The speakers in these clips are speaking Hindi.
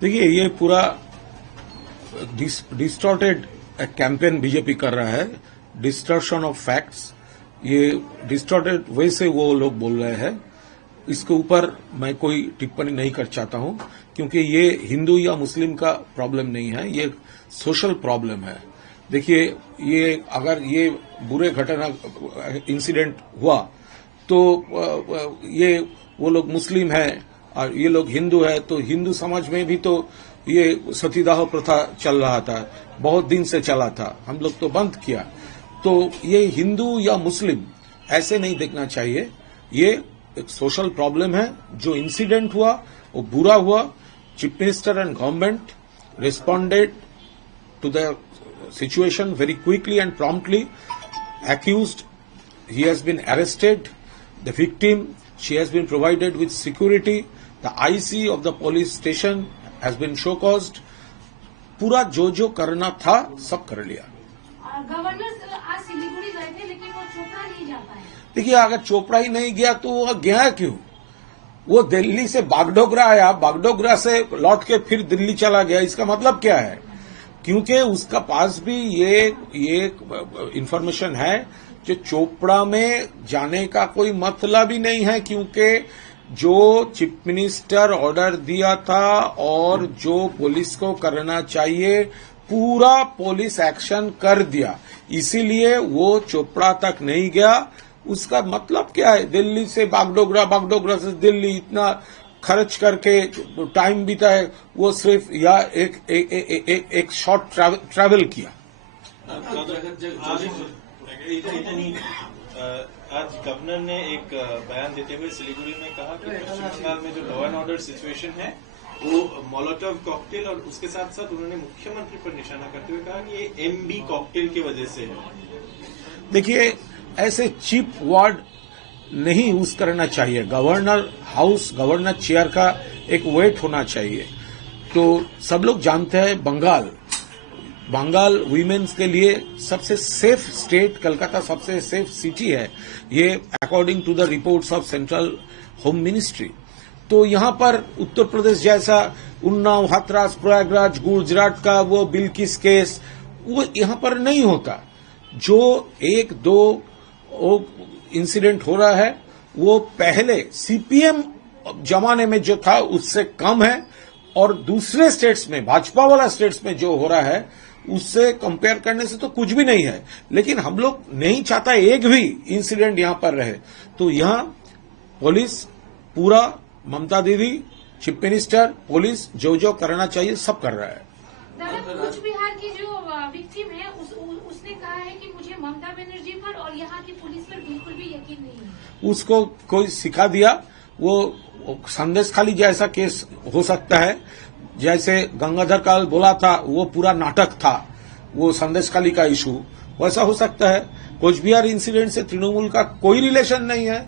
देखिए, ये पूरा डिस्टॉर्टेड कैंपेन बीजेपी कर रहा है, डिस्टॉर्शन ऑफ फैक्ट्स। ये डिस्टॉर्टेड वे से वो लोग बोल रहे हैं। इसके ऊपर मैं कोई टिप्पणी नहीं कर चाहता हूं, क्योंकि ये हिंदू या मुस्लिम का प्रॉब्लम नहीं है, ये सोशल प्रॉब्लम है। देखिए, ये अगर ये बुरे घटना इंसिडेंट हुआ तो ये वो लोग मुस्लिम है और ये लोग हिंदू है, तो हिंदू समाज में भी तो ये सतीदाह प्रथा चल रहा था, बहुत दिन से चला था, हम लोग तो बंद किया। तो ये हिंदू या मुस्लिम ऐसे नहीं देखना चाहिए। ये एक सोशल प्रॉब्लम है। जो इंसिडेंट हुआ वो बुरा हुआ। Chief minister and government responded to the situation very quickly and promptly. Accused, he has been arrested. The victim, she has been provided with security. The IC of the police station has been show-caused. पूरा जो करना था सब कर लिया। गवर्नर आज सिलीगुड़ी गए थे, लेकिन वो चोपड़ा नहीं जा पाए। देखिए, अगर चोपड़ा ही नहीं गया तो वो गया क्यों? वो दिल्ली से बागडोगरा आया, बागडोगरा से लौट के फिर दिल्ली चला गया। इसका मतलब क्या है? क्योंकि उसका पास भी ये इंफॉर्मेशन है जो चोपड़ा में जाने का कोई मतलब ही नहीं है, क्योंकि जो चीफ मिनिस्टर ऑर्डर दिया था और जो पुलिस को करना चाहिए पूरा पुलिस एक्शन कर दिया, इसीलिए वो चोपड़ा तक नहीं गया। उसका मतलब क्या है? दिल्ली से बागडोगरा, बागडोगरा से दिल्ली, इतना खर्च करके टाइम बीता है, वो सिर्फ या एक शॉर्ट ट्रैवल किया। आज गवर्नर ने एक बयान देते हुए सिलीगुड़ी में कहा कि पश्चिम बंगाल में जो लॉ एंड ऑर्डर सिचुएशन है वो मोलोटोव कॉकटेल, और उसके साथ साथ उन्होंने मुख्यमंत्री पर निशाना करते हुए कहा कि ये एमबी कॉकटेल की वजह से है। देखिए, ऐसे चीप वर्ड नहीं यूज करना चाहिए। गवर्नर हाउस, गवर्नर चेयर का एक वेट होना चाहिए। तो सब लोग जानते हैं बंगाल वीमेन्स के लिए सबसे सेफ स्टेट, कलकत्ता सबसे सेफ सिटी है, ये according to the reports of central home ministry. तो यहां पर उत्तर प्रदेश जैसा उन्नाव, हाथरस, प्रयागराज, गुजरात का वो बिल्किस केस, वो यहां पर नहीं होता। जो एक दो इंसिडेंट हो रहा है वो पहले सीपीएम जमाने में जो था उससे कम है, और दूसरे स्टेट्स में, भाजपा वाला स्टेट्स में जो हो रहा है उससे कंपेयर करने से तो कुछ भी नहीं है। लेकिन हम लोग नहीं चाहता एक भी इंसिडेंट यहां पर रहे। तो यहां पुलिस पूरा, ममता दीदी, चीफ मिनिस्टर, पुलिस जो करना चाहिए सब कर रहा है। कूच बिहार की जो विक्टिम है उसने कहा है कि मुझे ममता बनर्जी पर और यहाँ की पुलिस पर बिल्कुल भी यकीन नहीं है। उसको कोई सिखा दिया। वो संदेश खाली जैसा केस हो सकता है, जैसे गंगाधर काल बोला था वो पूरा नाटक था, वो संदेश खाली का इशू, वैसा हो सकता है। कूच बिहार इंसिडेंट से तृणमूल का कोई रिलेशन नहीं है,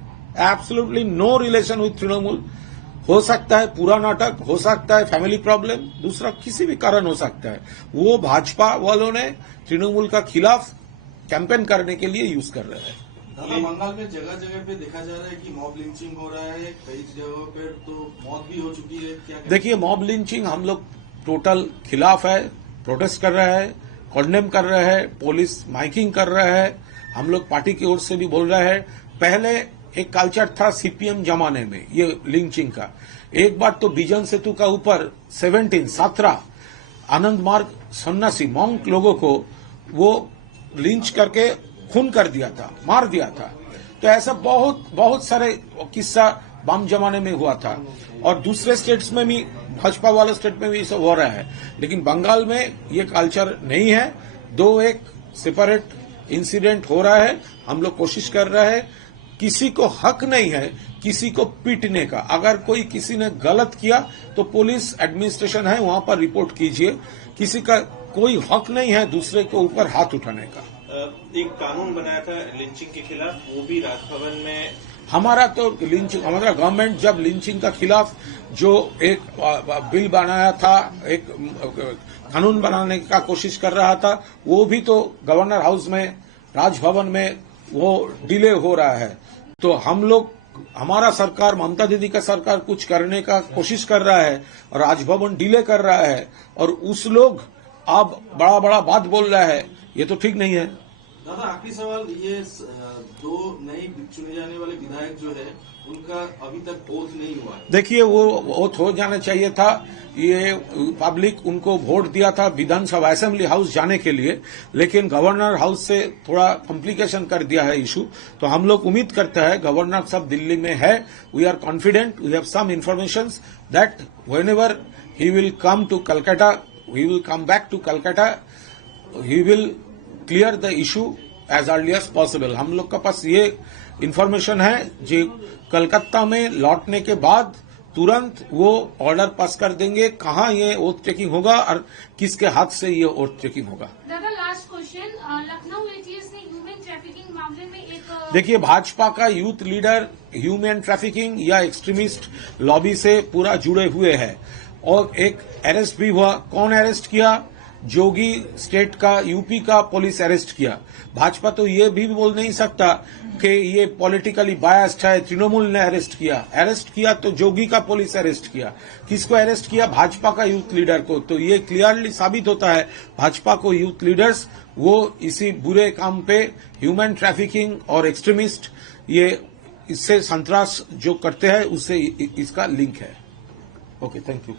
absolutely no relation with Trinamool. हो सकता है पूरा नाटक, हो सकता है फैमिली प्रॉब्लम, दूसरा किसी भी कारण हो सकता है। वो भाजपा वालों ने तृणमूल का खिलाफ कैंपेन करने के लिए यूज कर रहे हैं। बंगाल में जगह जगह पे देखा जा रहा है कि मॉब लिंचिंग हो रहा है, कई जगहों पे तो मौत भी हो चुकी है। क्या देखिए, मॉब लिंचिंग हम लोग टोटल खिलाफ है, प्रोटेस्ट कर रहे हैं, कॉन्डेम कर रहे हैं, पुलिस माइकिंग कर रहे हैं। हम लोग पार्टी की ओर से भी बोल रहे हैं। पहले एक कल्चर था सीपीएम जमाने में ये लिंचिंग का। एक बार तो बिजन सेतु का ऊपर 17 आनंद मार्ग सन्यासी मॉन्क लोगों को वो लिंच करके खून कर दिया था, मार दिया था। तो ऐसा बहुत सारे किस्सा बम जमाने में हुआ था, और दूसरे स्टेट्स में भी, भाजपा वाले स्टेट में भी ये सब हो रहा है। लेकिन बंगाल में ये कल्चर नहीं है। एक सेपरेट इंसिडेंट हो रहा है। हम लोग कोशिश कर रहे हैं, किसी को हक नहीं है किसी को पीटने का। अगर कोई किसी ने गलत किया तो पुलिस एडमिनिस्ट्रेशन है, वहां पर रिपोर्ट कीजिए। किसी का कोई हक नहीं है दूसरे के ऊपर हाथ उठाने का। एक कानून बनाया था लिंचिंग के खिलाफ, वो भी राजभवन में। हमारा गवर्नमेंट जब लिंचिंग का खिलाफ जो एक बिल बनाया था, एक कानून बनाने का कोशिश कर रहा था, वो भी तो गवर्नर हाउस में, राजभवन में वो डिले हो रहा है। तो हम लोग हमारा सरकार, ममता दीदी का सरकार कुछ करने का कोशिश कर रहा है और राजभवन डिले कर रहा है और उस लोग अब बड़ा बड़ा बात बोल रहा है, ये तो ठीक नहीं है। दादा आखिरी सवाल, ये दो नए चुने जाने वाले विधायक जो है उनका अभी तक ओथ नहीं हुआ है। देखिए, वो ओथ हो जाना चाहिए था। ये पब्लिक उनको वोट दिया था विधानसभा असेंबली हाउस जाने के लिए, लेकिन गवर्नर हाउस से थोड़ा कॉम्प्लिकेशन कर दिया है इशू। तो हम लोग उम्मीद करते हैं गवर्नर साहब दिल्ली में है। We are confident, we have some information that whenever he will come to Calcutta, he will come back to Calcutta, he will clear the issue as early as possible. हम लोग के पास ये इन्फॉर्मेशन है जो कलकत्ता में लौटने के बाद तुरंत वो ऑर्डर पास कर देंगे कहां ये ओथ टेकिंग होगा और किसके हाथ से ये ओथ टेकिंग होगा। दादा लास्ट क्वेश्चन, लखनऊ एटीएस ने ह्यूमन ट्रैफिकिंग मामले में एक देखिए, भाजपा का यूथ लीडर ह्यूमन ट्रैफिकिंग या एक्सट्रीमिस्ट लॉबी से पूरा जुड़े हुए हैं और एक अरेस्ट भी हुआ। कौन अरेस्ट किया? जोगी स्टेट का, यूपी का पुलिस अरेस्ट किया। भाजपा तो ये भी बोल नहीं सकता कि ये पॉलिटिकली बायस्ड है, तृणमूल ने अरेस्ट किया। अरेस्ट किया तो जोगी का पुलिस अरेस्ट किया। किसको अरेस्ट किया? भाजपा का यूथ लीडर को। तो ये क्लियरली साबित होता है भाजपा को यूथ लीडर्स वो इसी बुरे काम पे ह्यूमन ट्रैफिकिंग और एक्सट्रीमिस्ट ये इससे संतरास जो करते हैं उससे इसका लिंक है। Okay, thank you.